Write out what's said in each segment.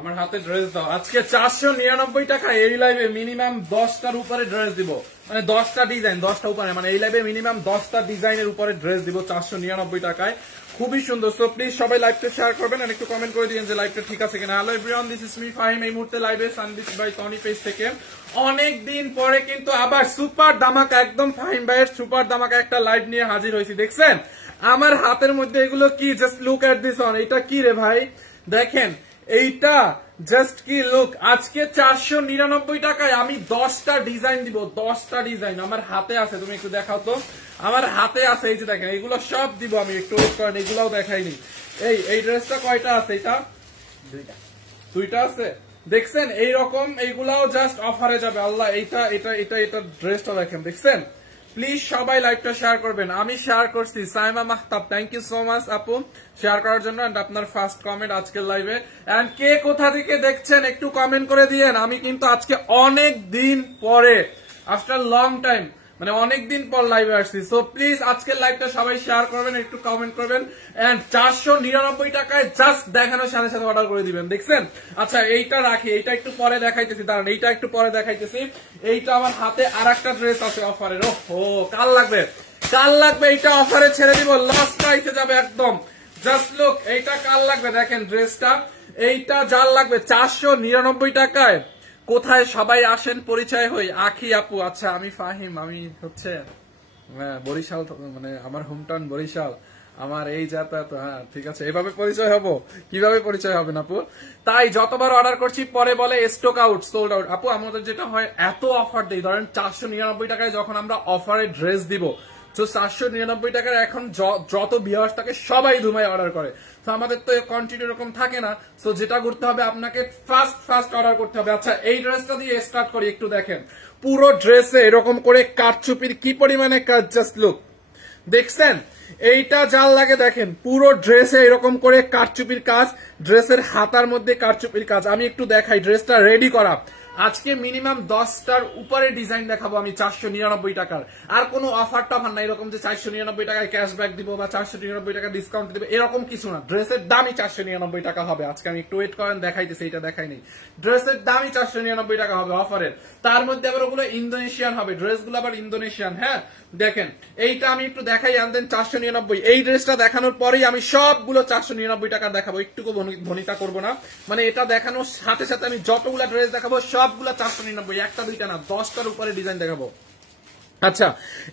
আমার হাতে ড্রেস দাও। আজকে 499 টাকা এই লাইভে মিনিমাম 10টার উপরে ড্রেস দিব, মানে 10টা ডিজাইন, 10টা উপরে, মানে এই লাইভে মিনিমাম 10টা ডিজাইনের উপরে ড্রেস দিব 499 টাকায়। খুবই সুন্দর। সো প্লিজ সবাই লাইভটা শেয়ার করবেন আর একটু কমেন্ট করে দিবেন যে লাইভটা ঠিক আছে কিনা। Hello everyone, this is me Fahim. এই মুহূর্তে লাইভে সানবিচ বাই টনি পেজ থেকে অনেক দিন পরে কিন্তু আবার সুপার ধামাকা, একদম ফাহিম ভাইয়ের সুপার ধামাকা একটা লাইভ নিয়ে হাজির হয়েছি। দেখছেন আমার হাতের মধ্যে এগুলো কি? Just look at this on. এটা কি রে ভাই? দেখেন এইটা জাস্ট কি লুক। আজকে 499 টাকায় আমি 10টা ডিজাইন দিব, 10টা ডিজাইন আমার হাতে আছে। তুমি একটু দেখাও তো, আমার হাতে আছে। এই যে দেখেন এগুলো সব দিব আমি, একটু ওয়েট করেন, এগুলাও দেখাইনি। এই ড্রেসটা কয়টা আছে? এটা দুইটা আছে। দেখছেন এইরকম এইগুলাও জাস্ট অফারে যাবে। আল্লাহ, এইটা এটা এটা এটা ড্রেসটা দেখেন, দেখছেন? প্লিজ সবাই লাইভটা শেয়ার করবেন। আমি শেয়ার করছি। Saima Mahtab, thank you so much আপু শেয়ার করার জন্য এন্ড আপনার ফার্স্ট কমেন্ট আজকের লাইভে। এন্ড কে কোথা থেকে দেখছেন একটু কমেন্ট করে দিয়েন। আমি কিন্তু আজকে অনেক দিন পরে, আফটার লং টাইম, মানে অনেকদিন পর লাইভে আসছি। সো প্লিজ আজকের লাইভটা সবাই শেয়ার করবেন, একটু কমেন্ট করবেন এন্ড 499 টাকায় জাস্ট দেখানোর সাথে সাথে অর্ডার করে দিবেন। দেখছেন? আচ্ছা এইটা রাখি, এইটা একটু পরে দেখাইতেছি, দাঁড়ান এইটা একটু পরে দেখাইতেছি। এইটা আমার হাতে আর একটা ড্রেস আছে অফারের। ও কাল লাগবে, কাল লাগবে। এইটা অফারে ছেড়ে দিব, লাস্ট প্রাইসে যাবে একদম। জাস্ট লুক, এইটা কাল লাগবে। দেখেন ড্রেসটা, এইটা যার লাগবে 499 টাকায়। কোথায় সবাই আসেন, পরিচয় হই। আখি আপু, আচ্ছা আমি ফাহিম, আমি হচ্ছে বরিশাল, মানে আমার হোমটাউন বরিশাল, আমার এই যাতায়াত। হ্যাঁ ঠিক আছে, এভাবে পরিচয় হবো? কিভাবে পরিচয় হবে না আপু? তাই যতবার অর্ডার করছি পরে বলে স্টক আউট, সোল্ড আউট। আপু আমাদের যেটা হয় এত অফার দেই, ধরেন 499 টাকায় যখন আমরা অফারে ড্রেস দিব, তো 499 টাকার এখন যত ভিউয়ার্স থাকে সবাই ধুমাই অর্ডার করে। তো আমাদের তো কন্টিনিউ এরকম থাকে না। সো যেটা করতে হবে আপনাকে ফার্স্ট অর্ডার করতে হবে। আচ্ছা এই ড্রেসটা দিয়ে স্টার্ট করি। একটু দেখেন পুরো ড্রেসে এরকম করে কারচুপির কি পরিমাণে কাজ, জাস্ট লুক। দেখছেন এইটা যার লাগে? দেখেন পুরো ড্রেসে এরকম করে কারচুপির কাজ, ড্রেসের হাতার মধ্যে কারচুপির কাজ। আমি একটু দেখাই ড্রেসটা রেডি করা। আজকে মিনিমাম 10টার উপরে ডিজাইন দেখাবো আমি 499 টাকার। আর কোনো অফার টফার না এরকম যে 499 টাকায় ক্যাশব্যাক দিব বা 499 টাকা ডিসকাউন্ট দিব, এরকম কিছু না। ড্রেসের দামই 499 টাকা হবে আজকে। আমি একটু ওয়েট করেন, দেখাইতেছি, এটা দেখাই নেই। ড্রেসের দামই 499 টাকা হবে অফারের। তার মধ্যে আবার ওগুলো ইন্দোনেশিয়ান হবে, ড্রেসগুলো আবার ইন্দোনেশিয়ান। হ্যাঁ দেখেন এইটা আমি একটু দেখাই, আনদেন 499। এই ড্রেসটা দেখানোর পরেই আমি সবগুলো 499 টাকা দেখাবো, একটুকু ভনিতা করবো না। মানে এটা দেখানোর সাথে সাথে আমি যতগুলো ড্রেস দেখাবো সবগুলো 499, একটা দুইটা না, 10টার উপরে ডিজাইন দেখাবো। আচ্ছা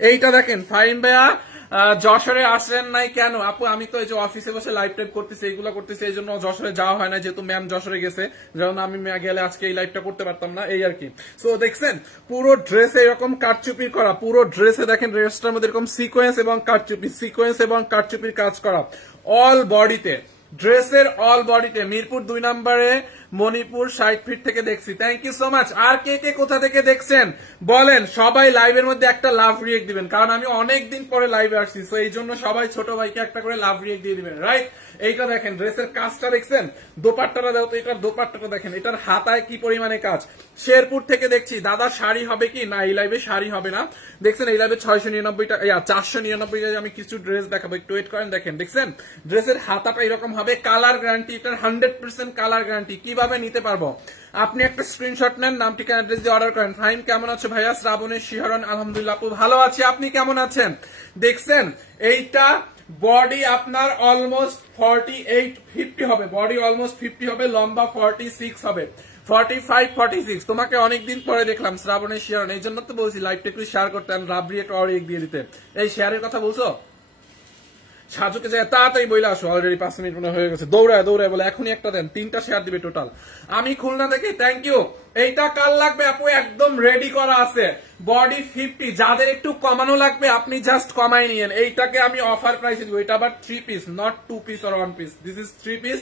এইটা দেখেন ফাহিম ভাইয়া যশোরে আসেন নাই কেন? আপু আমি তো এই যে অফিসে বসে লাইভ টাইপ করতেছি, এইগুলো করতেছি, এই জন্য যশোরে যাওয়া হয় না, যেহেতু ম্যাম যশোরে গেছে। যেমন আমি গেলে আজকে এই লাইভটা করতে পারতাম না, এই আর কি। সো দেখছেন পুরো ড্রেসে এরকম কারচুপির করা, পুরো ড্রেসে দেখেন ড্রেসটার মধ্যে এরকম সিকোয়েন্স এবং কারচুপির কাজ করা অল বডিতে। ড্রেসের অল বডিতে। মিরপুর 2 নম্বরে মণিপুর 60 ফিট থেকে দেখছি। Thank you so much. আর কে কে কোথা থেকে দেখছেন বলেন। সবাই লাইভের মধ্যে একটা লাভ রিয়েক্ট দিবেন, কারণ আমি অনেকদিন পরে লাইভে আসছি। তো এই জন্য সবাই ছোট ভাইকে একটা করে লাভ রিয়েক্ট দিয়ে দিবেন, রাইট? এইটা দেখেন ড্রেসের কাজটা দেখছেন, দোপাট্টাটা দাও তো, এটার দোপাট্টাটা দেখেন, এটার হাতায় কি পরিমাণে কাজ। শেরপুর থেকে দেখছি। দাদা শাড়ি হবে কি? না এই লাইভে শাড়ি হবে না। দেখছেন এই লাইভে 699 টাকা, 499 টাকা আমি কিছু ড্রেস দেখাবো, একটু ওয়েট করেন। দেখেন দেখছেন ড্রেসের হাতাটা এরকম হবে, কালার গ্যারান্টি, এটার 100% কালার গ্যারান্টি। কিভাবে নিতে পারবো? আপনি একটা স্ক্রিনশট নেন, নাম ঠিকানা অ্যাড্রেস দিয়ে অর্ডার করেন। ফাহিম কেমন আছো ভাইয়া? শ্রাবণের শিহরণ, আলহামদুলিল্লাহ আপু ভালো আছি, আপনি কেমন আছেন? দেখছেন এইটা বডি আপনার অলমোস্ট 48-50 হবে, বডি অলমোস্ট 50 হবে, লম্বা 46 হবে, 45-46। তোমাকে অনেকদিন পরে দেখলাম শ্রাবণের শিহরণ, এই জন্য তো বলছি লাইভটা একটু শেয়ার করতে, রাবড়ি একটা অর্ডার দিয়ে দিতে। এই শেয়ারের কথা বলছো? সাজুকে যায় তাড়াতাড়ি বইলে আসো, অলরেডি 5 মিনিট মনে হয়ে গেছে। দৌড়ায় বলে এখনই একটা দেন, 3টা শেয়ার দিবে টোটাল। আমি খুলনা থেকে, থ্যাংক ইউ। এইটা কাল লাগবে আপু, একদম রেডি করা আছে, বডি 50। যাদের একটু কমানো লাগবে আপনি জাস্ট কমাই নিয়েন। এইটাকে আমি অফার প্রাইসে দিব। এটা আবার 3 piece, not 2 piece or 1 piece, this is 3 piece.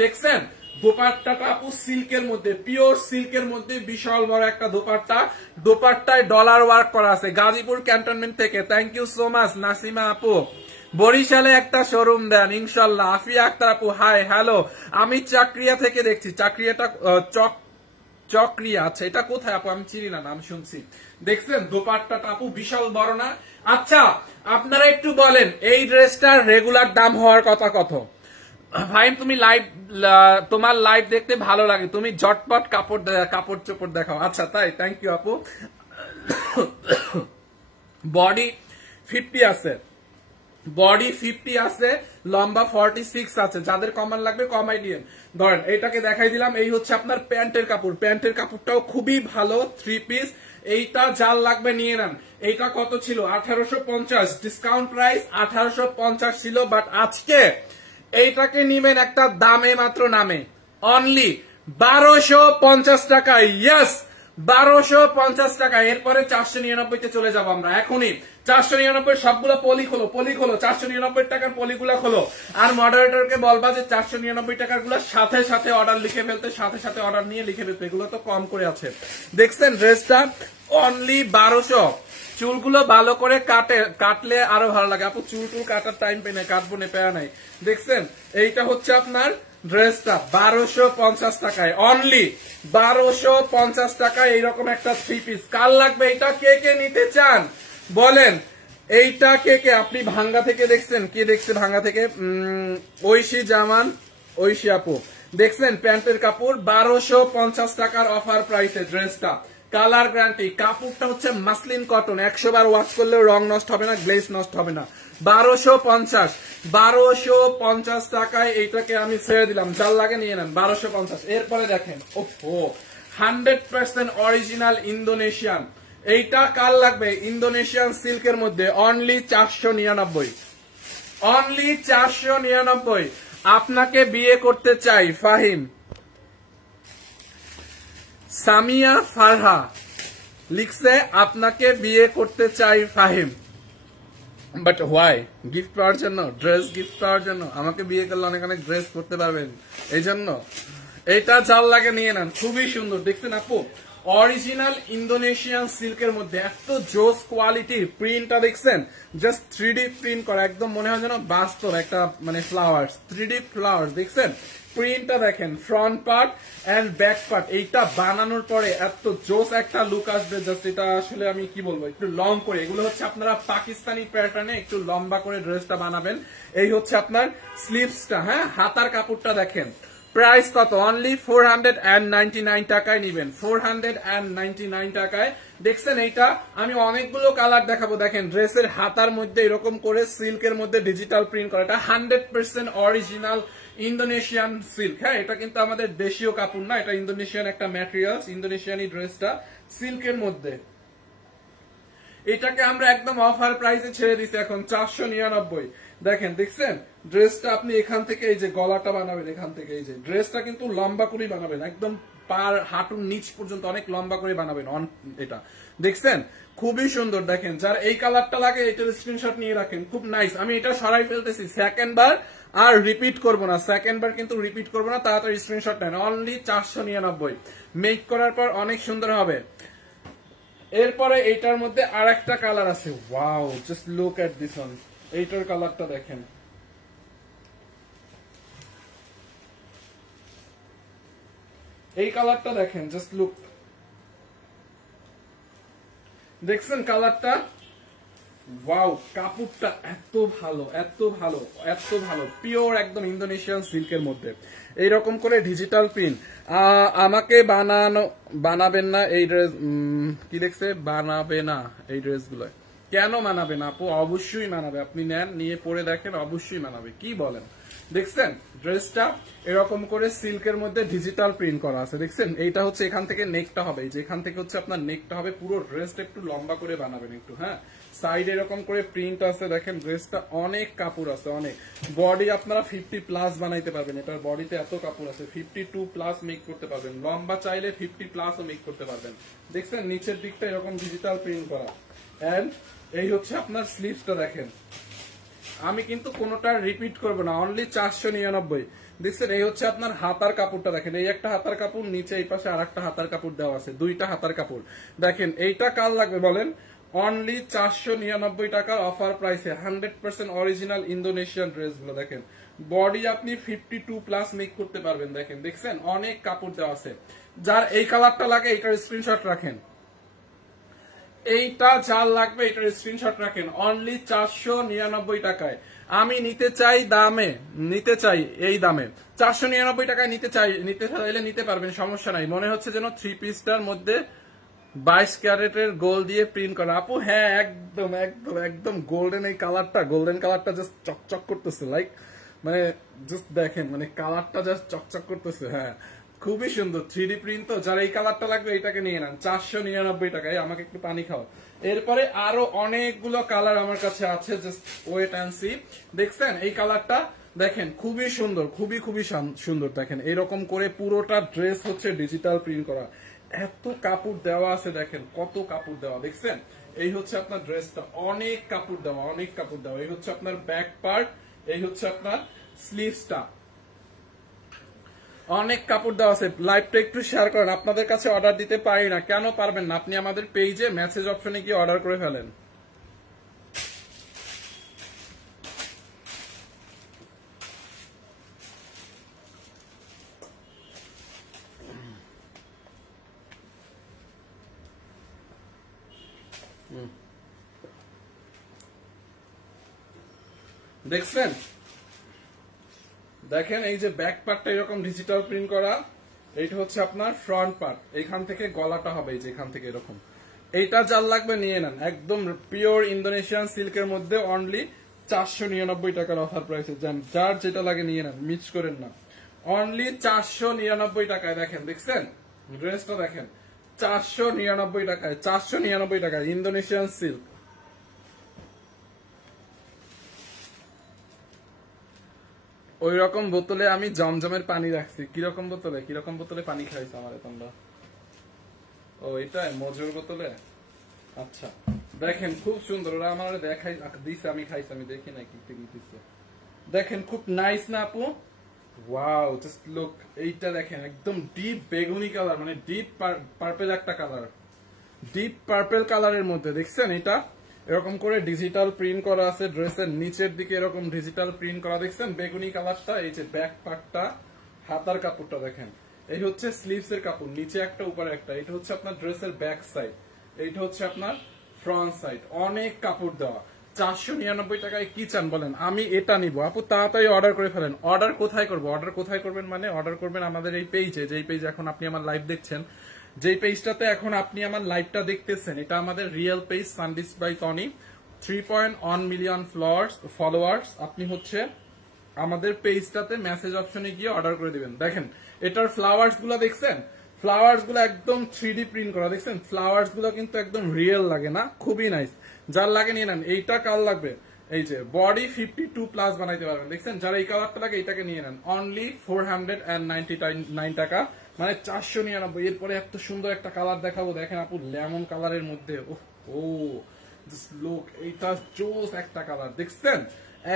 দেখছেন দোপাট্টাটা আপু সিল্কের মধ্যে, পিওর সিল্কের মধ্যে, বিশাল বড় একটা দোপাট্টা। দোপাট্টায় ডলার ওয়ার্ক করা আছে, গাজীপুর ক্যান্টনমেন্ট থেকে। Thank you so much Nasima আপু। বরিশালে একটা শোরুম দেন ইনশাল্লাহ। আফিয়া আক্তার আপু হাই হ্যালো, আমি চাকরিয়া থেকে দেখছি। চাকরিয়াটা চক্রিয়া, আচ্ছা এটা কোথায় আপু? আমি চিনি না, নাম শুনছি। দেখছেন দোপাট্টাটা আপু বিশাল বড় না? আচ্ছা আপনারা একটু বলেন এই ড্রেসটার রেগুলার দাম হওয়ার কথা কত? ভাই তুমি লাইভ, তোমার লাইভ দেখতে ভালো লাগে, তুমি ঝটপট কাপড় চোপড় দেখাও। আচ্ছা তাই, থ্যাংক ইউ আপু। বডি 50 আছে, বডি 50 আছে, লম্বা 46 আছে। যাদের কমান লাগবে কমাই দিয়েন। ধরেন এইটাকে দেখাই দিলাম, এই হচ্ছে আপনার প্যান্টের কাপড়, প্যান্টের কাপড়টাও খুবই ভালো, 3 পিস। এইটা যার লাগবে নিয়ে নেন। এইটা কত ছিল? 1850, ডিসকাউন্ট প্রাইস 1850 ছিল, বাট আজকে এইটাকে নিবেন একটা দামে মাত্র নামে, অনলি 1250 টাকায়। ইয়েস, 1250 টাকা। এরপরে 499 তে চলে যাবো আমরা এখনই। 499 সবগুলো পলি খোলো, পলি খোলো, 499 টাকার পলিগুলা খোলো। আর মডারেটরকে বলবা যে 499 টাকার গুলো সাথে সাথে অর্ডার লিখে ফেলতে, সাথে সাথে অর্ডার নিয়ে লিখে ফেলতে। এগুলো তো কম করে আছে। দেখছেন ড্রেসটা অনলি 1200। চুলগুলো ভালো করে কাটলে আরো ভালো লাগে। আপু চুল কাটার টাইম পেয়ে নাই, কাটবো না, পেয়া নাই। দেখছেন এইটা হচ্ছে আপনার ড্রেসটা 1250 টাকায়, অনলি 1250 টাকায় এইরকম একটা 3 পিস। কার লাগবে এটা? কে কে নিতে চান বলেন? এইটা কে কে? আপনি ভাঙ্গা থেকে দেখছেন? কে দেখছে ভাঙ্গা থেকে? ঐশী জামান, ঐশী আপু দেখছেন প্যান্টের কাপড় 1250 টাকার অফার প্রাইসে ড্রেসটা। কালার গ্যারান্টি, কাপড়টা হচ্ছে মাসলিন কটন, 100 বার ওয়াশ করলেও রং নষ্ট হবে না, গ্লেজ নষ্ট হবে না। 1250 টাকায় এইটাকে আমি ছেড়ে দিলাম, যার লাগে নিয়ে নেন 1250। এরপরে দেখেন, ওহো 100% অরিজিনাল ইন্দোনেশিয়ান। এইটা কার লাগবে? ইন্দোনেশিয়ান সিল্কের মধ্যে, অনলি 499, অনলি 499। আপনাকে বিয়ে করতে চাই ফাহিম। সামিয়া ফারহা লিখছে আপনাকে বিয়ে করতে চাই ফাহিম, বাট হোয়াই? গিফট পাওয়ার জন্য, ড্রেস গিফট পাওয়ার জন্য। আমাকে বিয়ে করলে অনেক অনেক ড্রেস করতে পারবেন, এই জন্য। এটা যার লাগে নিয়ে নেন, খুবই সুন্দর। দেখছেন আপু, অরিজিনাল ইন্দোনেশিয়ান সিল্কের মধ্যে এত জোস কোয়ালিটির প্রিন্টটা দেখছেন? জাস্ট 3D প্রিন্ট করা, একদম মনে হয় যেন বাস্তব একটা মানে ফ্লাওয়ার্স, 3D ফ্লাওয়ার্স। দেখছেন প্রিন্টটা দেখেন, front part and back part. এইটা বানানোর পরে এত জোস একটা লুক আসবে, জাস্ট এটা আসলে আমি কি বলবো, একটু লং করে। এগুলো হচ্ছে আপনারা পাকিস্তানি প্যাটার্নে একটু লম্বা করে ড্রেসটা বানাবেন। এই হচ্ছে আপনার স্লিভসটা, হ্যাঁ। হাতার কাপড়টা দেখেন, প্রাইস কত? অনলি 499 টাকায় নিবেন, 499 টাকায়। দেখছেন এইটা আমি অনেকগুলো কালার দেখাবো। দেখেন ড্রেসের হাতার মধ্যে এরকম করে সিল্কের মধ্যে ডিজিটাল প্রিন্ট করা, এটা 100% অরিজিনাল ইন্দোনেশিয়ান সিল্ক। হ্যাঁ, এটা কিন্তু আমাদের দেশীয় কাপড় না, এটা ইন্দোনেশিয়ান একটা ম্যাটেরিয়ালস। ইন্দোনেশিয়ানি ড্রেসটা সিল্কের মধ্যে, এটাকে আমরা একদম অফার প্রাইসে ছেড়ে দিচ্ছি এখন 499। দেখেন, দেখছেন ড্রেসটা আপনি এখান থেকে এই যে গলাটা বানাবেন, এখান থেকে এই যে ড্রেসটা কিন্তু লম্বা করেই বানাবেন, একদম পার হাঁটুর নিচ পর্যন্ত অনেক লম্বা করে বানাবেন। এটা দেখছেন খুবই সুন্দর। দেখেন যার এই কালারটা লাগে এটার স্ক্রিনশট নিয়ে রাখেন, খুব নাইস। আমি এটা সরাই ফেলতেছি, সেকেন্ড বার আর রিপিট করবো না, সেকেন্ড বার কিন্তু রিপিট করবো না, তাড়াতাড়ি স্ক্রিনশট নেন। অনলি 499, মেক করার পর অনেক সুন্দর হবে। এরপরে এইটার মধ্যে আর একটা কালার আছে, wow, just look at this one. এইটার কালারটা দেখেন, এই কালারটা দেখেন, জাস্ট লুক। দেখছেন কালারটা? ওয়াও, কাপড়টা এত ভালো, এত ভালো, এত ভালো, পিওর একদম ইন্দোনেশিয়ান সিল্কের মধ্যে এইরকম করে ডিজিটাল প্রিন্ট। আমাকে বানাবেন না এই ড্রেস, কি দেখছে? বানাবে না এই ড্রেসগুলো। কেন মানাবে না আপু? অবশ্যই মানাবে, আপনি নেন, নিয়ে পরে দেখেন, অবশ্যই মানাবে। কি বলেন? দেখছেন ড্রেসটা এরকম করে সিল্কের মধ্যে ডিজিটাল প্রিন্ট করা আছে। দেখছেন এইটা হচ্ছে এখান থেকে নেকটা হবে, এই যে এখান থেকে হচ্ছে আপনার নেকটা হবে। পুরো ড্রেসটা একটু লম্বা করে বানাবেন একটু, হ্যাঁ। সাইড এরকম করে প্রিন্ট আছে, দেখেন ড্রেসটা অনেক কাপড় আছে, অনেক। বডি আপনারা 50+ বানাইতে পারবেন, এটার বডিতে এত কাপড় আছে, 52+ মেক করতে পারবেন। লম্বা চাইলে 50+ও মেক করতে পারবেন। দেখছেন নিচের দিকটা এরকম ডিজিটাল প্রিন্ট করা। এন্ড এই হচ্ছে আপনার স্লিভসটা দেখেন, আমি কিন্তু কোনোটা রিপিট করবো না, অনলি 499। দেখছেন এই হচ্ছে আপনার হাতার কাপড়টা দেখেন, এই একটা হাতার কাপড়, নিচে এই পাশে আর একটা হাতার কাপড় দেওয়া আছে, দুইটা হাতার কাপড়। দেখেন এইটা কার লাগবে বলেন? অনলি 499 টাকার অফার প্রাইসে 100% অরিজিনাল ইন্দোনেশিয়ান ড্রেস গুলো। দেখেন বডি আপনি 52+ মেক করতে পারবেন। দেখেন, দেখছেন অনেক কাপড় দেওয়া আছে। যার এই কালারটা লাগে এটার স্ক্রিনশট রাখেন। এইটা যার লাগবে এটার স্ক্রিনশট রাখেন, অনলি 499 টাকায়। আমি নিতে চাই দামে, নিতে চাই এই দামে 499 টাকায় নিতে চাইলে নিতে পারবেন, সমস্যা নাই। মনে হচ্ছে যেন 3 পিসটার মধ্যে 22 ক্যারেটের গোল্ড দিয়ে প্রিন্ট করা। আপু হ্যাঁ, একদম একদম একদম গোল্ডেন এই কালারটা, গোল্ডেন কালারটা জাস্ট চকচক করতেছে, লাইক মানে জাস্ট দেখেন মানে কালারটা জাস্ট চকচক করতেছে। হ্যাঁ খুবই সুন্দর 3D প্রিন্ট। তো যারা এই কালারটা লাগবে এটাকে নিয়ে নেন 499 টাকায়। আমাকে একটু পানি খাও। এরপরে আরো অনেকগুলো কালার আমার কাছে আছে, জাস্ট ওয়েট অ্যান্ড সি। দেখছেন এই কালারটা, দেখেন খুবই সুন্দর, খুবই খুবই সুন্দর। দেখেন এরকম করে পুরোটা ড্রেস হচ্ছে ডিজিটাল প্রিন্ট করা, এত কাপড় দেওয়া আছে, দেখেন কত কাপড় দেওয়া। দেখছেন এই হচ্ছে আপনার ড্রেসটা, অনেক কাপড় দেওয়া, অনেক কাপড় দেওয়া। এই হচ্ছে আপনার ব্যাক পার্ট, এই হচ্ছে আপনার স্লিভসটা, অনেক কাপড় দেওয়া আছে। লাইভটা একটু শেয়ার করেন। আপনাদের কাছে অর্ডার দিতে পারি না, কেন পারবেন না? আপনি আমাদের পেজে মেসেজ অপশনে গিয়ে অর্ডার করে ফেলেন। দেখছেন, দেখেন এই যে ব্যাক পার্টটা এরকম ডিজিটাল প্রিন্ট করা, এইটা হচ্ছে আপনার ফ্রন্ট পার্ট, এইখান থেকে গলাটা হবে এই যে এখান থেকে এরকম। এইটা যার লাগবে নিয়ে নেন, একদম পিওর ইন্দোনেশিয়ান সিল্কের মধ্যে অনলি 499 টাকার অফার প্রাইসে। যার যেটা লাগে নিয়ে নেন, মিস করেন না। অনলি 499 টাকায়। দেখেন দেখছেন ড্রেসটা, দেখেন 499 টাকায়, 499 টাকায় ইন্দোনেশিয়ান সিল্ক। ওই রকম বোতলে আমি জমজমের পানি রাখছি। কিরকম বোতলে, কিরকম বোতলে পানি খাইছো আমার তোমরা? ও এটাই মজুর বোতলে। আচ্ছা দেখেন খুব সুন্দর, ওরা আমার দেখাই দিছে, আমি খাইছি, আমি দেখি না কি দিচ্ছে। দেখেন খুব নাইস না আপু? Wow, just look. এইটা দেখেন একদম ডিপ বেগুনি কালার, মানে ডিপ পার্পল একটা কালার, ডিপ পার্পল কালারের মধ্যে। দেখছেন এটা এরকম করে ডিজিটাল প্রিন্ট করা আছে, ড্রেসের নিচের দিকে এরকম ডিজিটাল প্রিন্ট করা। দেখছেন বেগুনি কালারটা। এই যে ব্যাক পার্টটা, হাতার কাপড়টা দেখেন, এই হচ্ছে স্লিভস এর কাপড়, নিচে একটা উপরে একটা। এটা হচ্ছে আপনার ড্রেসের ব্যাক সাইড, এইটা হচ্ছে আপনার ফ্রন্ট সাইড। অনেক কাপড় দেওয়া। 499 টাকায় কি চান বলেন? আমি এটা নিব। আপু তাড়াতাড়ি অর্ডার করে ফেলেন। অর্ডার কোথায় করবো? অর্ডার কোথায় করবেন মানে অর্ডার করবেন আমাদের এই পেজে, যেই পেজে এখন আপনি আমার লাইভ দেখছেন, যেই পেজটাতে এখন আপনি আমার লাইভটা দেখতেছেন, এটা আমাদের রিয়েল পেজ সানডিস বাই টনি, 3.1 মিলিয়ন ফলোয়ার্স। আপনি হচ্ছে আমাদের পেজটাতে মেসেজ অপশনে গিয়ে অর্ডার করে দিবেন। দেখেন এটার ফ্লাওয়ার্স গুলো দেখছেন, ফ্লাওয়ার্স গুলো একদম 3D প্রিন্ট করা। দেখছেন ফ্লাওয়ার্স গুলো কিন্তু একদম রিয়েল লাগে না? খুবই নাইস। যার লাগে নিয়ে নেন। এইটা কাল লাগবে, এই যে বডি 52+ বানাইতে পারবেন। দেখছেন যারা এই কালারটা লাগে এটাকে নিয়ে নেন, অনলি 499 টাকা, মানে 499। এরপরে এত সুন্দর একটা কালার দেখাবো, দেখেন আপু লেমন কালারের মধ্যে। ও লোক, এইটা জোস একটা কালার। দেখছেন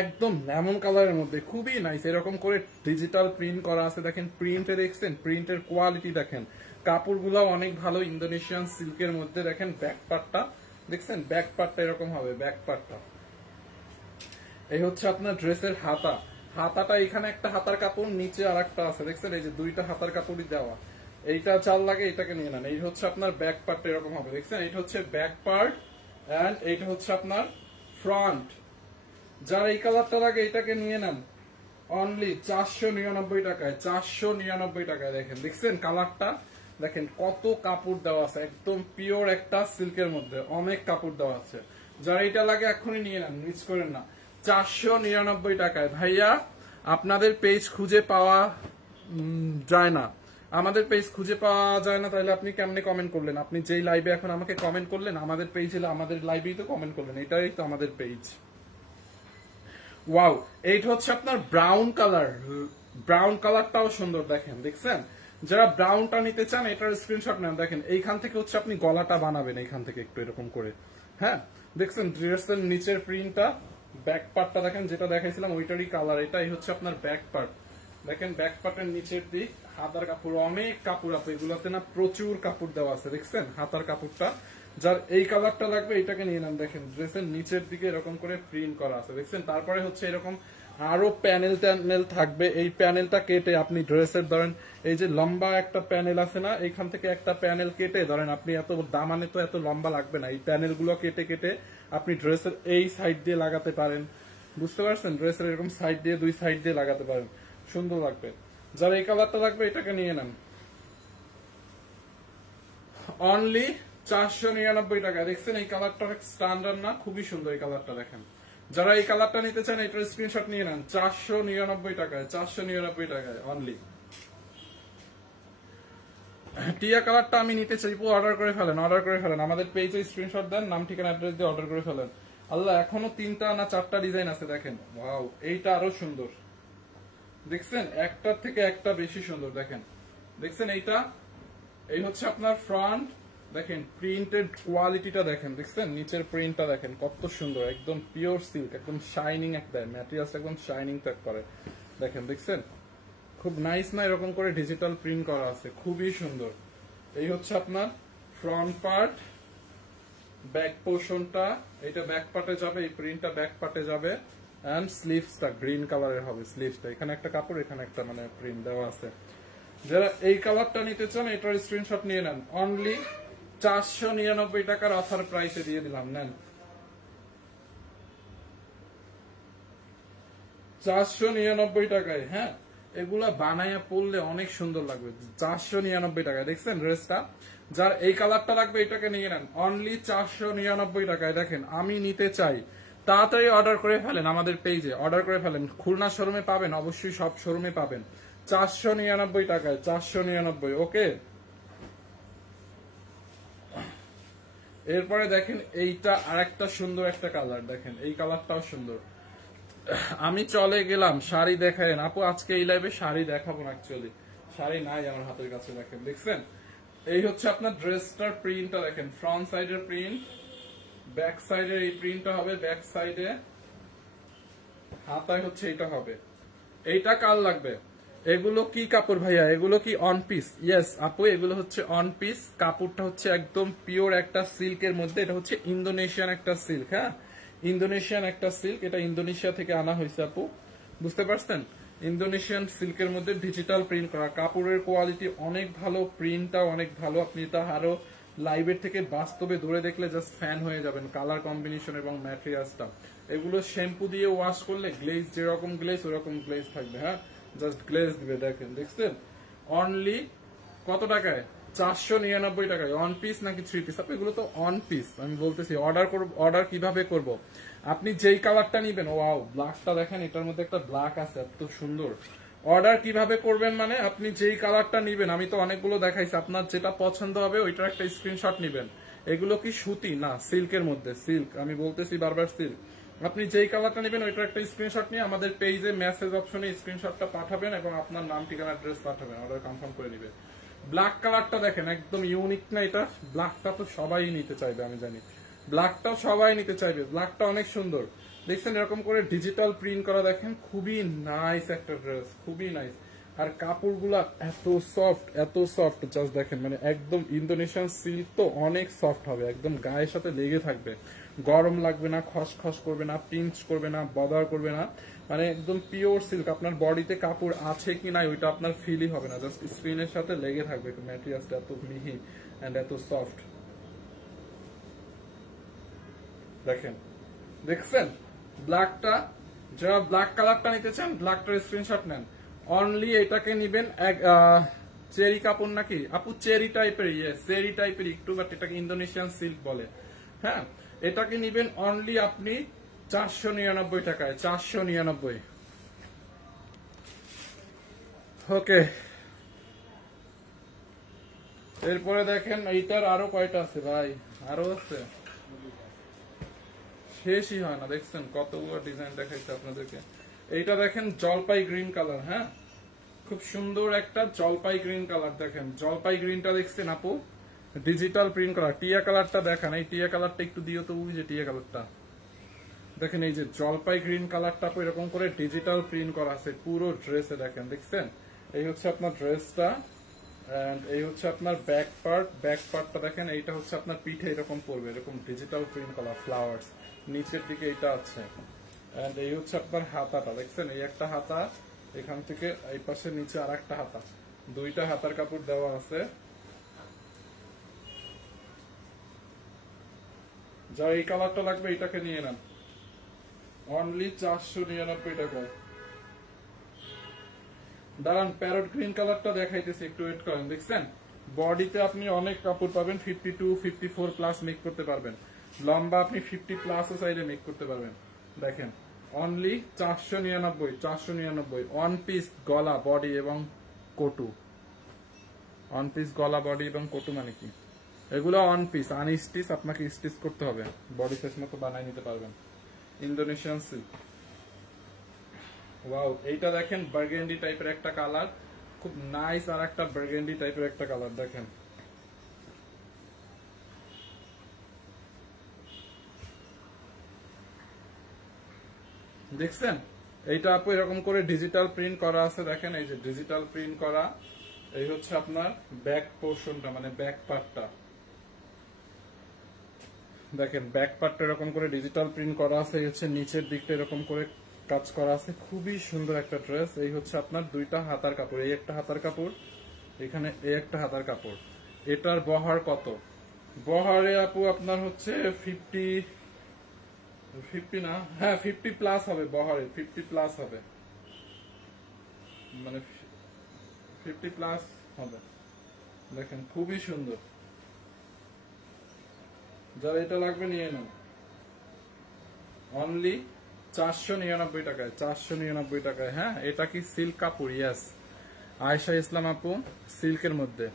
একদম লেমন কালারের মধ্যে, খুবই নাইস। এরকম করে ডিজিটাল প্রিন্ট করা আছে। দেখেন প্রিন্টে, দেখছেন প্রিন্টের কোয়ালিটি দেখেন, কাপড়গুলো অনেক ভালো ইন্দোনেশিয়ান সিল্কের মধ্যে। দেখেন ব্যাক পার্টটা, দেখছেন ব্যাক পার্টটা এরকম হবে, ব্যাক পার্টটা। এই হচ্ছে আপনার ড্রেসের হাতা, হাতাটা এখানে একটা হাতার কাপড়, নিচে আর একটা আছে। দেখছেন এই যে দুইটা হাতার কাপড়ই দেওয়া। এইটা চাল লাগে এটাকে নিয়ে নেন। এই হচ্ছে আপনার ব্যাক পার্ট এরকম হবে। দেখছেন এইটা হচ্ছে ব্যাক পার্ট এন্ড এইটা হচ্ছে আপনার ফ্রন্ট। যারা এই কালারটা লাগে এটাকে নিয়ে নেন, অনলি 499 টাকায়, 499 টাকায়। দেখেন দেখছেন কালারটা, দেখেন কত কাপড় দেওয়া আছে, একদম পিওর একটা সিল্কের মধ্যে অনেক কাপড় দেওয়া আছে। যারা এটা লাগে এখনই নিয়ে নেন, মিস করেন না। 499 টাকায়। ভাইয়া আপনাদের পেজ খুঁজে পাওয়া যায় না, আমাদের পেজ খুঁজে পাওয়া যায় না, তাহলে আপনি কেমনে কমেন্ট করলেন? আপনি যেই লাইভে এখন আমাকে কমেন্ট করলেন, আমাদের পেজ হলে আমাদের লাইভেই তো কমেন্ট করলেন, এটাই তো আমাদের পেজ। ওয়াও, এইটা হচ্ছে আপনার ব্রাউন কালার, ব্রাউন কালারটাও সুন্দর। দেখেন দেখছেন, যারা ব্রাউনটা নিতে চান এটার স্ক্রিনশট নেন। দেখেন এইখান থেকে হচ্ছে আপনি গলাটা বানাবেন, এইখান থেকে একটু এরকম করে। হ্যাঁ দেখছেন ড্রেসের নিচের প্রিন্টটা, ব্যাক পার্টটা দেখেন যেটা দেখাইছিলাম ওইটারই কালার। এটাই হচ্ছে আপনার ব্যাক পার্ট। দেখেন ব্যাক পার্টের নিচের দিক, হাতার কাপড়, অনেক কাপড় আছে এগুলোতে না, প্রচুর কাপড় দেওয়া আছে। দেখছেন হাতার কাপড়টা, যার এই কালারটা লাগবে এটাকে নিয়ে নেন। দেখেন ড্রেসের নিচের দিকে এরকম করে প্রিন্ট করা আছে। দেখছেন তারপরে হচ্ছে এরকম আরো প্যানেল ট্যানেল থাকবে। এই প্যানেলটা কেটে আপনি ড্রেসের ধরেন এই যে লম্বা একটা প্যানেল আছে না, এইখান থেকে একটা প্যানেল কেটে ধরেন আপনি এত দামানে তো এত লম্বা লাগবে না, এই প্যানেল গুলো কেটে কেটে আপনি ড্রেসের এই সাইড দিয়ে লাগাতে পারেন, বুঝতে পারছেন? ড্রেসের এরকম সাইড দিয়ে দুই সাইড দিয়ে লাগাতে পারেন, সুন্দর লাগবে। যারা এই কালারটা লাগবে এটাকে নিয়ে নেন, অনলি 499 টাকা। দেখছেন এই কালারটা স্ট্যান্ডার্ড না, খুবই সুন্দর এই কালারটা। দেখেন যারা এই কালারটা নিতে চান এটার স্ক্রিনশট নিয়ে নেন, 499 টাকায়, 499 টাকায় অনলি। টিয়া কালারটা আমি নিতে চাই, অর্ডার করে ফেলেন, অর্ডার করে ফেলেন, আমাদের পেজে স্ক্রিনশট দেন, নাম ঠিকানা অ্যাড্রেস দিয়ে অর্ডার করে ফেলেন। আল্লাহ এখনো 3টা না 4টা ডিজাইন আছে। দেখেন ওয়াও, এইটা আরো সুন্দর, দেখছেন একটার থেকে একটা বেশি সুন্দর। দেখেন দেখছেন এইটা, এই হচ্ছে আপনার ফ্রন্ট, দেখেন প্রিন্টেড কোয়ালিটিটা দেখেন, দেখছেন নিচের প্রিন্টটা দেখেন কত সুন্দর, একদম পিওর সিল্ক, একদম শাইনিং একটা ম্যাটেরিয়ালস, একদম শাইনিং ট্যাগ করে। দেখেন দেখছেন খুব নাইস না, এরকম করে ডিজিটাল প্রিন্ট করা আছে, খুবই সুন্দর। এই হচ্ছে আপনার ফ্রন্ট পার্ট, ব্যাক পোর্শনটা, এটা ব্যাক পার্টে যাবে, এই প্রিন্টটা ব্যাক পার্টে যাবে, এন্ড স্লিভসটা গ্রিন কালারের হবে। স্লিভসটা এখানে একটা কাপড়, এখানে একটা মানে প্রিন্ট দেওয়া আছে। যারা এই কালারটা নিতে চান এটার স্ক্রিনশট নিয়ে নেন, অনলি 499 টাকার অফার প্রাইসে দিয়ে দিলাম, নেন 499 টাকায়। হ্যাঁ এগুলা বানাইয়া পড়লে অনেক সুন্দর লাগবে, 499 টাকায়। দেখছেন ড্রেসটা, যার এই কালারটা লাগবে এটাকে নিয়ে নেন, অনলি 499 টাকায়। দেখেন আমি নিতে চাই, তাড়াতাড়ি অর্ডার করে ফেলেন, আমাদের পেজে অর্ডার করে ফেলেন। খুলনা শোরুমে পাবেন, অবশ্যই সব শোরুমে পাবেন, 499 টাকায়, 499। ওকে, এরপরে দেখেন এইটা আরেকটা সুন্দর একটা কালার, দেখেন এই কালারটাও সুন্দর। আমি চলে গেলাম শাড়ি দেখায় আপু, আজকে এই লাইভে শাড়ি দেখাবো না, অ্যাকচুয়ালি শাড়ি নাই আমার হাতের কাছে। দেখেন দেখছেন এই হচ্ছে আপনার ড্রেসটার প্রিন্টটা, দেখেন ফ্রন্ট সাইডের প্রিন্ট, ব্যাক সাইডের এই প্রিন্টটা হবে, ব্যাক সাইডে হাতায় হচ্ছে এটা হবে। এইটা কাল লাগবে। এগুলো কি কাপড় ভাইয়া? এগুলো কি অন পিস? ইয়েস আপু, এগুলো হচ্ছে অন পিস। কাপড়টা হচ্ছে একদম পিওর একটা সিল্কের মধ্যে, এটা হচ্ছে ইন্দোনেশিয়ান একটা সিল্ক। হ্যাঁ ইন্দোনেশিয়ান একটা সিল্ক, এটা ইন্দোনেশিয়া থেকে আনা হয়েছে আপু, বুঝতে পারছেন? ইন্দোনেশিয়ান সিল্কের মধ্যে ডিজিটাল প্রিন্ট করা, কাপড়ের কোয়ালিটি অনেক ভালো, প্রিন্টটা অনেক ভালো। আপনি এটা আরো লাইভের থেকে বাস্তবে ধরে দেখলে জাস্ট ফ্যান হয়ে যাবেন, কালার কম্বিনেশন এবং ম্যাটেরিয়ালসটা। এগুলো শ্যাম্পু দিয়ে ওয়াশ করলে গ্লেজ, যেরকম গ্লেজ ওরকম গ্লেজ থাকবে। হ্যাঁ জাস্ট গ্লেজ দিবে। দেখেন দেখছেন অনলি কত টাকায়? 499 টাকায়। অন পিস নাকি 3 পিস? এগুলো তো অন পিস। আমি বলতেছি অর্ডার কিভাবে করব? আপনি যেই কালারটা নিবেন, ওয়াও ব্ল্যাকটা দেখেন, এটার মধ্যে একটা ব্ল্যাক আছে, এত সুন্দর। অর্ডার কিভাবে করবেন মানে আপনি যেই কালারটা নিবেন, আমি তো অনেকগুলো দেখাইছি, আপনার যেটা পছন্দ হবে ওইটার একটা স্ক্রিনশট নিবেন। এগুলো কি সুতি না সিল্কের মধ্যে? সিল্ক, আমি বলতেছি বারবার সিল্ক। আপনি যেই কালারটা নেবেন ওইটার একটা স্ক্রিনশট নিয়ে আমাদের পেজে মেসেজ অপশনে স্ক্রিনশটটা পাঠাবেন এবং আপনার নাম ঠিকানা অ্যাড্রেস পাঠাবেন, অর্ডার কনফার্ম করে নিবে। ব্ল্যাক কালারটা দেখেন একদম ইউনিক না এটা? ব্ল্যাকটা তো সবাই নিতে চাইবে, আমি জানি ব্ল্যাকটাও সবাই নিতে চাইবে, ব্ল্যাকটা অনেক সুন্দর। দেখছেন এরকম করে ডিজিটাল প্রিন্ট করা, দেখেন খুবই নাইস একটা ড্রেস, খুবই নাইস। আর কাপড়গুলা এত সফট, এত সফট, জাস্ট দেখেন মানে একদম ইন্দোনেশিয়ান সিল্ক তো অনেক সফট হবে, একদম গায়ের সাথে লেগে থাকবে, গরম লাগবে না, খসখস করবে না, পিঞ্চ করবে না, বদার করবে না, মানে একদম পিওর সিল্ক। আপনার বডিতে কাপড় আছে কি নাই ওইটা আপনার ফিলই হবে না, জাস্ট স্ক্রিনের সাথে লেগে থাকবে। ম্যাটেরিয়ালসটা এত মিহি এন্ড এত সফট। দেখেন দেখছেন ব্ল্যাকটা, যারা ব্ল্যাক কালারটা নিতে চান ব্ল্যাকটার স্ক্রিনশট নেন, অনলি এটাকে নিবেন। চেরি কাপড় নাকি আপু? চেরি টাইপের, চেরি টাইপের একটু, বাট এটাকে ইন্দোনেশিয়ান সিল্ক বলে। হ্যাঁ এটাকে নিবেন অনলি আপনি 499 টাকায়, 499। ওকে, এরপরে দেখেন এইটার আরো কয়টা আছে ভাই, আরো আছে, শেষই হয় না। দেখছেন কতগুলো ডিজাইন দেখাইছে আপনাদেরকে। এইটা দেখেন জলপাই গ্রিন কালার, হ্যাঁ খুব সুন্দর একটা জলপাই গ্রিন কালার। দেখেন জলপাই গ্রিনটা দেখছেন আপু, ডিজিটাল প্রিন্ট করা। টিয়া কালারটা দেখেন, এই টিয়া কালারটা একটু দিও তো, ওই যে টিয়া কালারটা দেখেন, এই যে জলপাই গ্রিন কালারটা এরকম করে ডিজিটাল প্রিন্ট করা আছে পুরো ড্রেসে। দেখেন দেখছেন এই হচ্ছে আপনার ড্রেসটা, এন্ড এই হচ্ছে আপনার ব্যাক পার্ট। ব্যাক পার্টটা দেখেন, এইটা হচ্ছে আপনার পিঠে এরকম পড়বে, এরকম ডিজিটাল প্রিন্ট করা ফ্লাওয়ার্স। নিচের দিকে এটা আছে, এন্ড এই হচ্ছে আপনার হাতাটা, দেখছেন এই একটা হাতা, এখান থেকে এই পাশে নিচে আর একটা হাতা, দুইটা হাতার কাপড় দেওয়া আছে। যার এই কালারটা লাগবে এটাকে নিয়ে নেন, অনলি 499 টাকায়। দাঁড়ান, প্যারট গ্রিন কালারটা দেখাইতেছি, একটু ওয়েট করেন। দেখছেন বডিতে আপনি অনেক কাপড় পাবেন, 52, 54 প্লাস মেক করতে পারবেন, লম্বা আপনি 50 প্লাসও চাইলে মেক করতে পারবেন। দেখেন অনলি 499, 499 ওয়ান পিস গলা বডি এবং কোটু, ওয়ান পিস গলা বডি এবং কোটু মানে কি, এগুলো অন পিস, আনস্টিচ, আপনাকে স্টিচ করতে হবে, বডি সাইজ মতো বানাই নিতে পারবেন। ইন্দোনেশিয়ান সিল্ক, ওয়াও এইটা দেখেন বার্গেন্ডি টাইপের একটা কালার, খুব নাইস, আর একটা বার্গেন্ডি টাইপের একটা কালার দেখেন, দেখছেন এইটা আপু এরকম করে ডিজিটাল প্রিন্ট করা আছে, দেখেন এই যে ডিজিটাল প্রিন্ট করা। এই হচ্ছে আপনার ব্যাক পোর্শনটা, মানে ব্যাক পার্টটা, দেখেন ব্যাক পার্টটা এরকম করে ডিজিটাল প্রিন্ট করা আছে। এই হচ্ছে নিচের দিকটা এরকম করে কাজ করা আছে, খুবই সুন্দর একটা ড্রেস। এই হচ্ছে আপনার দুইটা হাতার কাপড়, এই একটা হাতার কাপড়, এখানে এই একটা হাতার কাপড়। এটার বহর কত? বহরে আপু আপনার হচ্ছে 50 না, হ্যাঁ 50 প্লাস হবে, বহরে 50 প্লাস হবে, মানে 50 প্লাস হবে। দেখেন খুবই সুন্দর, যারা এটা লাগবে নিয়ে নেন, অনলি 499 টাকায়, 499 টাকায়। হ্যাঁ এটা কি সিল্ক কাপড়? ইয়েস, আয়েশা ইসলাম আপু সিল্কের মধ্যে।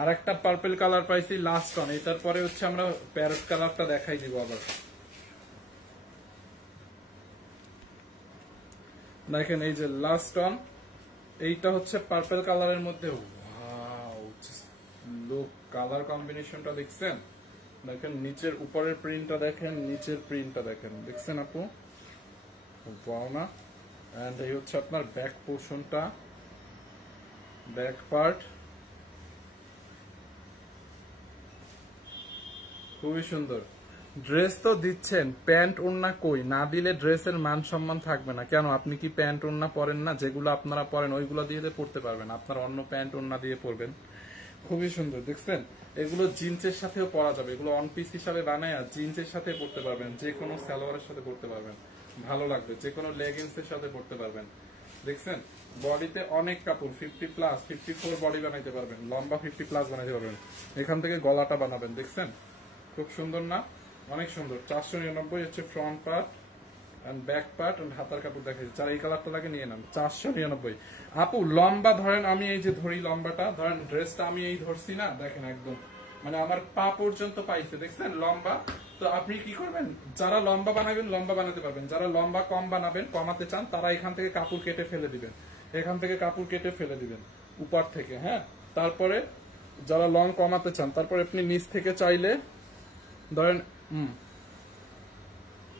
আর একটা পার্পল কালার পাইছি লাস্ট অন, এটার পরে হচ্ছে আমরা প্যারট কালারটা দেখাই দিব আবার। দেখেন এই যে লাস্ট অন, এইটা হচ্ছে পার্পল কালারের মধ্যে, ওয়াও লুক, কালার কম্বিনেশনটা দেখছেন? দেখেন নিচের উপরের প্রিন্টটা দেখেন, নিচের প্রিন্টটা দেখেন, দেখছেন আপু? ওয়াও না? এন্ড এই হচ্ছে আপনার ব্যাক পোর্শনটা, ব্যাক পার্ট, খুবই সুন্দর। ড্রেস তো দিচ্ছেন, প্যান্ট ওড়না কই? না দিলে ড্রেসের মান সম্মান থাকবে না। কেন আপনি কি প্যান্ট ওড়না পরেন না? যেগুলো আপনারা পরেন ওইগুলো দিয়ে পড়তে পারবেন, আপনারা অন্য প্যান্ট ওড়না দিয়ে পরবেন। খুবই সুন্দর, দেখছেন? এগুলো জিন্সের সাথেও পরা যাবে, এগুলো অন পিস হিসাবে বানায় জিন্সের সাথে পরতে পারবেন, যে কোনো সালোয়ারের সাথে পরতে পারবেন, ভালো লাগবে, যে কোনো লেগিংসের সাথে পরতে পারবেন। দেখছেন বডিতে অনেক কাপড়, 50 প্লাস, 54 বডি বানাইতে পারবেন, লম্বা 50 প্লাস বানাইতে পারবেন। এখান থেকে গলাটা বানাবেন, দেখছেন খুব সুন্দর না? অনেক সুন্দর। 499 হচ্ছে front part and back part and হাতার কাপড় দেখাচ্ছি। যারা এই কালারটা লাগে নিয়ে নেন, 499। আপু লম্বা ধরেন, আমি এই যে ধরি লম্বাটা, ধরেন ড্রেসটা আমি এই ধরছি না, দেখেন একদম মানে আমার পা পর্যন্ত পাইছে, দেখছেন লম্বা। তো আপনি কি করবেন, যারা লম্বা বানাবেন লম্বা বানাতে পারবেন, যারা লম্বা কম বানাবেন, কমাতে চান, তারা এখান থেকে কাপড় কেটে ফেলে দিবেন, এখান থেকে কাপড় কেটে ফেলে দিবেন উপর থেকে। হ্যাঁ তারপরে যারা লং কমাতে চান, তারপরে আপনি নিচ থেকে চাইলে ধরেন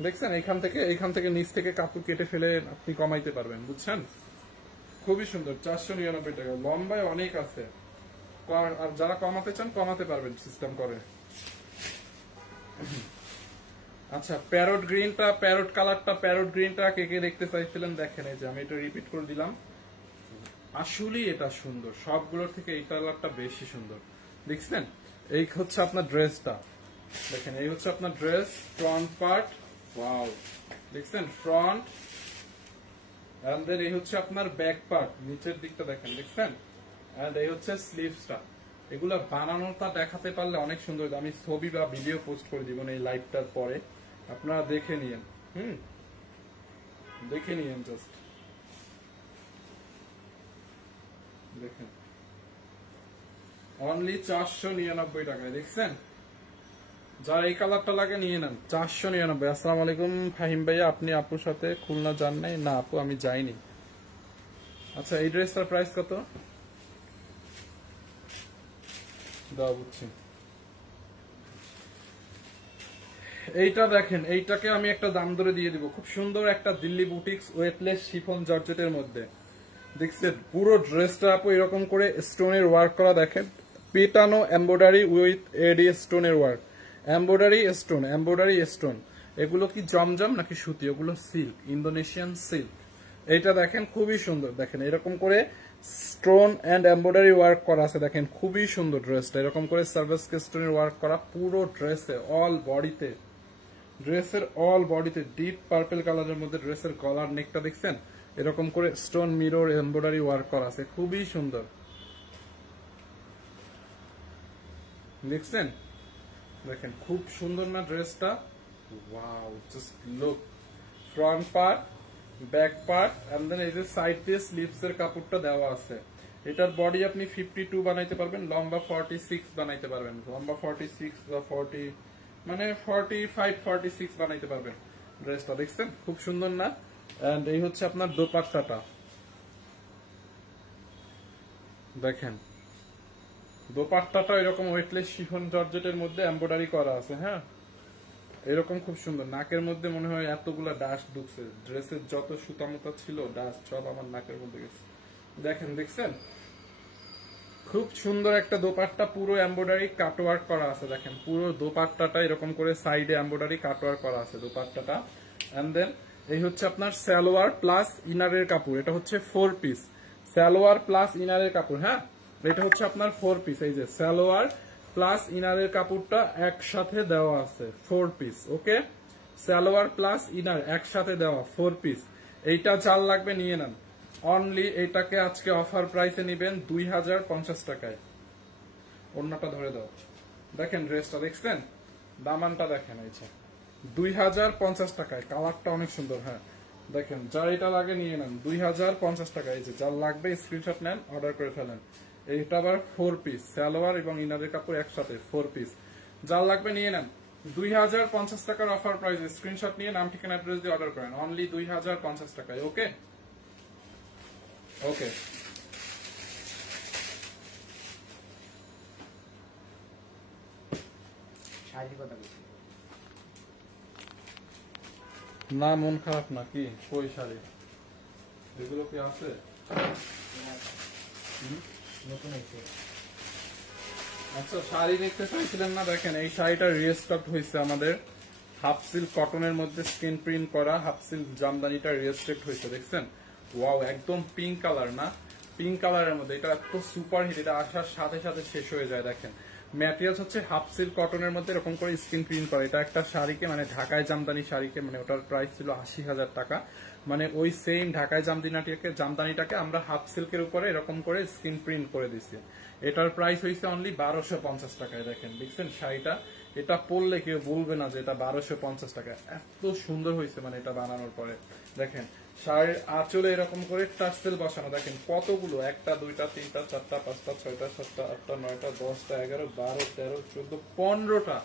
দেখছেন এইখান থেকে নিচ থেকে কাপড় কেটে ফেলে আপনি কমাইতে পারবেন, বুঝছেন? খুবই সুন্দর, 499 টাকা। লম্বায় অনেক আছে, আর যারা কমাতে চান কমাতে পারবেন সিস্টেম করে। আচ্ছা প্যারট গ্রিনটা, প্যারট কালারটা, প্যারট গ্রিনটা কে কে দেখতে চাইছিলেন? দেখেন এই যে আমি এটা রিপিট করে দিলাম, আসলেই এটা সুন্দর, সবগুলোর থেকে এই কালারটা বেশি সুন্দর। দেখছেন এই হচ্ছে আপনার ড্রেসটা, দেখেন এই হচ্ছে আপনার ড্রেস, ফ্রন্ট পার্ট, ওয়াও দেখছেন ফ্রন্ট, এন্ড দেন এই হচ্ছে আপনার ব্যাক পার্ট, নিচের দিকটা দেখেন, দেখছেন? এন্ড এই হচ্ছে স্লিভসটা। এগুলো বানানোটা দেখাতে পারলে অনেক সুন্দর, আমি ছবি বা ভিডিও পোস্ট করে দিব এই লাইভটার পরে, আপনারা দেখে নিয়েন। দেখে নিয়েন জাস্ট, দেখেন অনলি 499 টাকায়, দেখছেন? যারা এই কালারটা লাগে নিয়ে নেন, 499। আসসালামু আলাইকুম ফাহিম ভাইয়া, আপনি আপুর সাথে খুলনা যান নাই? না আপু আমি যাইনি। আচ্ছা এই ড্রেসটার প্রাইস কত? দাও বুঝছি। এইটা দেখেন, এইটাকে আমি একটা দাম ধরে দিয়ে দিব, খুব সুন্দর একটা দিল্লি বুটিক্স ওয়েটলেস শিফন জর্জেটের মধ্যে, দেখছেন? পুরো ড্রেসটা আপু এরকম করে স্টোনের ওয়ার্ক করা, দেখেন পেটানো এমব্রয়ডারি উইথ এডি স্টোনের work, embroidery stone, embroidery stone. এগুলো কি জমজম নাকি সুতি, ওগুলো সিল্ক, ইন্দোনেশিয়ান সিল্ক। এইটা দেখেন খুবই সুন্দর, দেখেন এরকম করে স্টোন এন্ড এমব্রয়ডারি ওয়ার্ক করা আছে, দেখেন খুবই সুন্দর ড্রেসটা, এরকম করে সার্ভিস স্টোনের ওয়ার্ক করা পুরো ড্রেসে, অল বডিতে, ড্রেসের অল বডিতে ডিপ পার্পল কালারের মধ্যে ড্রেসের গলার নেকটা দেখছেন এরকম করে স্টোন মিরর এমব্রয়ডারি ওয়ার্ক করা আছে, খুবই সুন্দর দেখছেন। দেখেন খুব সুন্দর না ড্রেসটা, wow just look. Front part, back part and then এই যে সাইড দিয়ে স্লিভস এর কাপড়টা দেওয়া আছে। এটার বডি আপনি 52 বানাইতে পারবেন, লম্বা 46 বানাইতে পারবেন, লম্বা 46 বা 40 মানে 45 46 বানাইতে পারবেন। ড্রেসটা দেখছেন খুব সুন্দর না। এন্ড এই হচ্ছে আপনার দোপাট্টাটা, দেখেন দোপাট্টাটা এরকম ওয়েটলেস শিফন জর্জেটের মধ্যে এমব্রয়ডারি করা আছে। হ্যাঁ এরকম খুব সুন্দর, নাকের মধ্যে মনে হয় এতগুলা ডাস্ট ঢুকছে, ড্রেসের যত সুতা মুতা ছিল ডাস্ট সব আমার নাকের মধ্যে গেছে। দেখেন দেখছেন খুব সুন্দর একটা দোপাট্টা, পুরো এমব্রয়ডারি কাটওয়ার্ক করা আছে, দেখেন পুরো দোপাট্টাটা এরকম করে সাইডে এমব্রয়ডারি কাটওয়ার্ক করা আছে দোপাট্টাটা। এন্ড দেন এই হচ্ছে আপনার সালোয়ার প্লাস ইনারের কাপড়, এটা হচ্ছে 4 পিস সালোয়ার প্লাস ইনারের কাপড়। হ্যাঁ এটা হচ্ছে আপনার 4 পিস, এই যে সালোয়ার প্লাস ইনারের কাপড়টা একসাথে দেওয়া আছে 4 পিস। ওকে সালোয়ার প্লাস ইনার একসাথে দেওয়া 4 পিস। এইটা যার লাগবে নিয়ে নেন, অনলি এটাকে আজকে অফার প্রাইসে নিবেন 2050 টাকায়। অন্যটা ধরে দাও, দেখেন ড্রেসটা দেখছেন, দামানটা দেখেন, এই যে 2050 টাকায়, কালারটা অনেক সুন্দর। হ্যাঁ দেখেন যার এটা লাগে নিয়ে নেন 2050 টাকা। এই যে যার লাগবে স্ক্রিনশট নেন, অর্ডার করে ফেলেন। এইটা আবার 4 পিস সালোয়ার এবং ইনারের কাপড় একসাথে 4 পিস, যার লাগবে নিয়ে নেন 2050 টাকার অফার প্রাইস। স্ক্রিনশট নিয়ে নাম ঠিকানা অ্যাড্রেস দিয়ে অর্ডার করেন, অনলি 2050 টাকায়। ওকে ওকে না মন খারাপ না কি, কই শাড়ি এগুলো কি আছে নতুন? আচ্ছা শাড়ি দেখতে চাইছিলেন না, দেখেন এই শাড়িটা রিস্টক হয়েছে আমাদের, হাফ সিল্ক কটনের মধ্যে স্ক্রিন প্রিন্ট করা হাফ সিল্ক জামদানিটা রিস্টক হয়েছে, দেখছেন ওয়াও একদম পিঙ্ক কালার না, পিঙ্ক কালারের মধ্যে, এটা এত সুপার হিট, এটা আসার সাথে সাথে শেষ হয়ে যায়। দেখেন ম্যাটেরিয়ালস হচ্ছে হাফ সিল্ক কটনের মধ্যে এরকম করে স্ক্রিন প্রিন্ট করা। এটা একটা শাড়িকে মানে ঢাকায় জামদানি শাড়িকে, মানে ওটার প্রাইস ছিল 80,000 টাকা, মানে ওই সেম ঢাকায় জামদানিটাকে আমরা হাফ সিল্কের উপরে এরকম করে স্ক্রিন প্রিন্ট করে দিচ্ছি। এটার প্রাইস হয়েছে অনলি 1250 টাকায়। দেখেন দেখছেন শাড়িটা, এটা পরলে কেউ বলবে না যে এটা 1250 টাকা, এত সুন্দর হয়েছে মানে এটা বানানোর পরে। দেখেন শাড়ির আঁচলে এরকম করে টার্সেল বসানো, দেখেন কতগুলো, 1টা 2টা 3টা 4টা 5টা 6টা 7টা 8টা 9টা 10টা 11 12 13 14 15টা,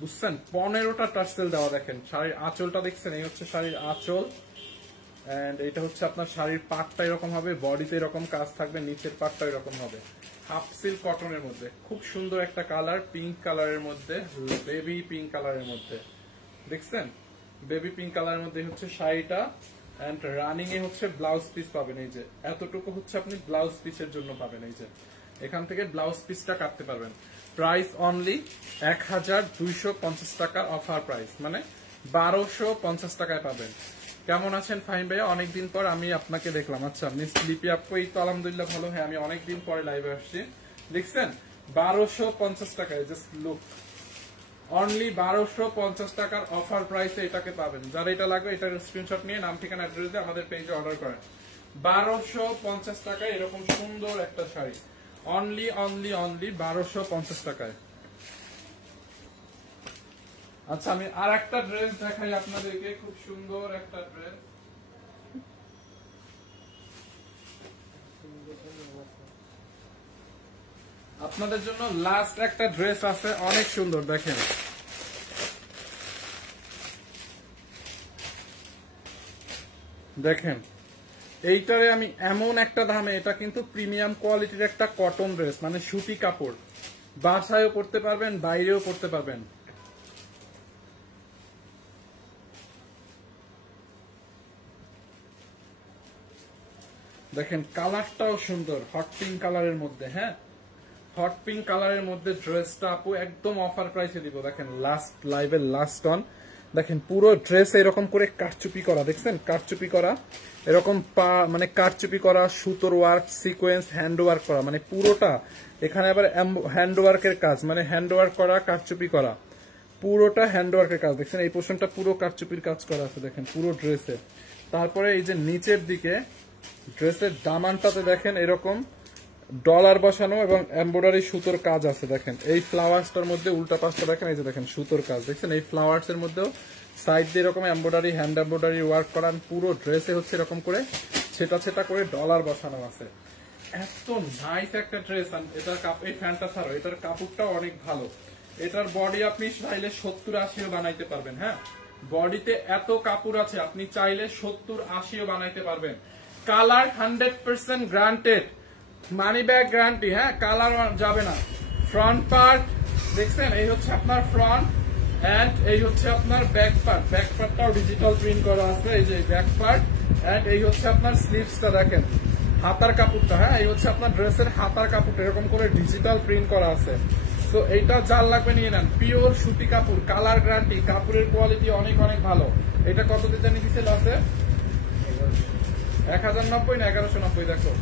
বুঝছেন 15টা টার্সেল দেওয়া। দেখেন শাড়ির আঁচলটা দেখছেন, এই হচ্ছে শাড়ির আঁচল, এন্ড এটা হচ্ছে আপনার শাড়ির পাটটা এরকম হবে, বডিতে এরকম কাজ থাকবে, নিচের পাটটা এরকম হবে, হাফ সিল্ক কটনের মধ্যে খুব সুন্দর একটা কালার, পিঙ্ক কালারের মধ্যে, বেবি পিঙ্ক কালারের মধ্যে, দেখছেন বেবি পিঙ্ক কালারের মধ্যে হচ্ছে শাড়িটা। এন্ড রানিং এ হচ্ছে ব্লাউজ পিস পাবেন, এই যে এতটুকু হচ্ছে আপনি ব্লাউজ পিসের জন্য পাবেন, এই যে এখান থেকে ব্লাউজ পিসটা কাটতে পারবেন। প্রাইস অনলি 1250 টাকার অফার প্রাইস, মানে 1250 টাকায় পাবেন। কেমন আছেন ফাহিম ভাইয়া? অনেকদিন পর আমি আপনাকে দেখলাম। আচ্ছা মিস লিপি আপু, এই তো আলহামদুলিল্লাহ ভালো। হ্যাঁ আমি অনেকদিন পরে লাইভে আসছি, দেখছেন 1250 টাকায়, জাস্ট লুক, অনলি 1250 টাকার অফার প্রাইসে এটাকে পাবেন। যারা এটা লাগবে এটার স্ক্রিনশট নিয়ে নাম ঠিকানা অ্যাড্রেস দিয়ে আমাদের পেজে অর্ডার করেন। 1250 টাকায় এরকম সুন্দর একটা শাড়ি, অনলি অনলি অনলি 1250 টাকায়। আচ্ছা আমি আর একটা ড্রেস দেখাই আপনাদেরকে, খুব সুন্দর একটা ড্রেস, আপনাদের জন্য লাস্ট একটা ড্রেস আছে অনেক সুন্দর। দেখেন দেখেন এইটারে আমি এমন একটা দামে, এটা কিন্তু প্রিমিয়াম কোয়ালিটির একটা কটন ড্রেস, মানে সুতি কাপড়, বাসায়ও পরতে পারবেন বাইরেও পরতে পারবেন। দেখেন কালারটাও সুন্দর, হট পিঙ্ক কালারের মধ্যে। হ্যাঁ হট পিঙ্ক কালারের মধ্যে ড্রেসটা আপু একদম অফার প্রাইসে দিব। দেখেন লাস্ট লাইভের লাস্ট অন দেখেন পুরো ড্রেস এরকম করে কারচুপি করা, দেখছেন কারচুপি করা, এরকম মানে কারচুপি করা, সুতোর ওয়ার্ক, সিকোয়েন্স, হ্যান্ড ওয়ার্ক করা, মানে পুরোটা এখানে আবার হ্যান্ড ওয়ার্কের কাজ, মানে হ্যান্ড ওয়ার্ক করা, কারচুপি করা, পুরোটা হ্যান্ড ওয়ার্কের কাজ। দেখছেন এই পোর্শনটা পুরো কারচুপির কাজ করা আছে দেখেন পুরো ড্রেসে। তারপরে এই যে নিচের দিকে ড্রেসের দামানটাতে দেখেন এরকম ডলার বসানো এবং এমব্রয়ডারি সুতোর কাজ আছে। দেখেন এই ফ্লাওয়ার্সটার মধ্যে উল্টা পাশটা দেখেন, এই যে দেখেন সুতোর কাজ, দেখছেন এই ফ্লাওয়ার্স এর মধ্যেও সাইড দিয়ে এরকম এমব্রয়ডারি, হ্যান্ড এমব্রয়ডারি ওয়ার্ক করান। পুরো ড্রেসে হচ্ছে এরকম করে ছেটা ছেটা করে ডলার বসানো আছে। এত নাইস একটা ড্রেস। এটার এই ফ্যানটা ছাড়ো, এটার কাপড়টাও অনেক ভালো। এটার বডি আপনি চাইলে 70-80ও বানাইতে পারবেন। হ্যাঁ, বডিতে এত কাপড় আছে, আপনি চাইলে 70-80ও বানাইতে পারবেন। Colour 100% granted, money bag guarantee. হ্যাঁ, কালার যাবে না। ফ্রন্ট পার্ট দেখছেন, এই হচ্ছে আপনার ফ্রন্ট এন্ড এই হচ্ছে আপনার ব্যাক পার্ট। ব্যাক পার্টটাও ডিজিটাল প্রিন্ট করা আছে, এই যে ব্যাক পার্ট এন্ড এই হচ্ছে আপনার স্লিভসটা দেখেন, হাতার কাপড়টা। হ্যাঁ, এই হচ্ছে আপনার ড্রেসের হাতার কাপড়টা এরকম করে ডিজিটাল প্রিন্ট করা আছে। তো এইটা যার লাগবে নিয়ে নেন, পিওর সুতি কাপড়, কালার গ্যারান্টি, কাপড়ের কোয়ালিটি অনেক অনেক ভালো। এটা কত দিতে নিচ্ছে আছে? 1090 না 1190? দেখো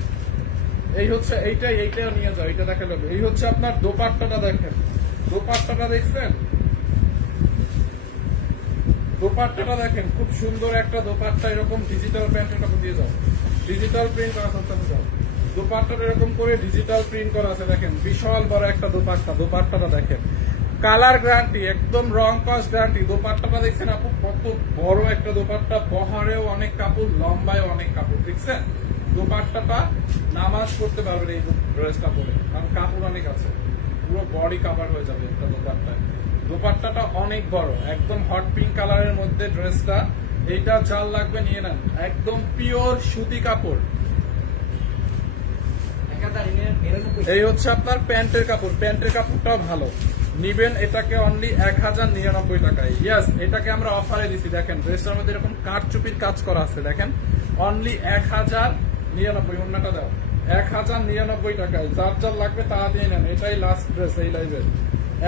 এই হচ্ছে এইটাও নিয়ে যাও, এইটা দেখা যাবে। এই হচ্ছে আপনার দোপাট্টাটা দেখেন, দোপাট্টাটা দেখছেন, দোপাট্টাটা দেখেন খুব সুন্দর একটা দোপাট্টা। এরকম ডিজিটাল প্যান্টের কাপড় দিয়ে যাও, ডিজিটাল প্রিন্ট করা আছে। দোপাট্টাটা এরকম করে ডিজিটাল প্রিন্ট করা আছে দেখেন, বিশাল বড় একটা দোপাট্টা। দোপাট্টাটা দেখেন, কালার গ্যারান্টি, একদম রং কস গ্যারান্টি। দোপাট্টাটা দেখছেন আপু কত বড় একটা দোপাট্টা, বহরেও অনেক কাপড়, লম্বায় অনেক কাপড়। দেখছেন দোপাট্টাটা নামাজ করতে পারবেন এই ড্রেসটা পরে, কারণ কাপড় অনেক আছে, পুরো বডি কাভার হয়ে যাবে একটা দোপাট্টায়। দোপাট্টাটা অনেক বড়, একদম হট পিঙ্ক কালারের মধ্যে ড্রেসটা। এইটা যার লাগবে নিয়ে নেন, একদম পিওর সুতি কাপড়। এই হচ্ছে আপনার প্যান্টের কাপড়, প্যান্টের কাপড়টাও ভালো, নিবেন এটাকে অনলি 1099 টাকায়। ইয়াস, এটাকে আমরা অফারে দিছি। দেখেন ড্রেসটার মধ্যে এরকম কারচুপির কাজ করা আছে, দেখেন অনলি 1099। অন্যটা দাও, 1099 টাকায়। যার যার লাগবে তা দিয়ে নেন, এটাই লাস্ট ড্রেস এই লাইভের।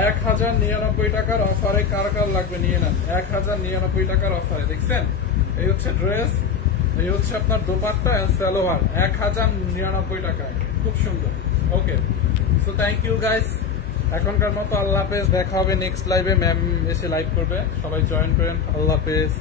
1099 টাকার অফারে কার কার লাগবে নিয়ে নেন, 1099 টাকার অফারে। দেখছেন এই হচ্ছে ড্রেস, এই হচ্ছে আপনার দোপাট্টা এন্ড সালোয়ার, 1099 টাকায়, খুব সুন্দর। ওকে, সো থ্যাংক ইউ গাইস, এখনকার মতো আল্লাহ হাফেজ। দেখা হবে নেক্সট লাইভে, ম্যাম এসে লাইভ করবে, সবাই জয়েন করেন। আল্লাহ হাফেজ।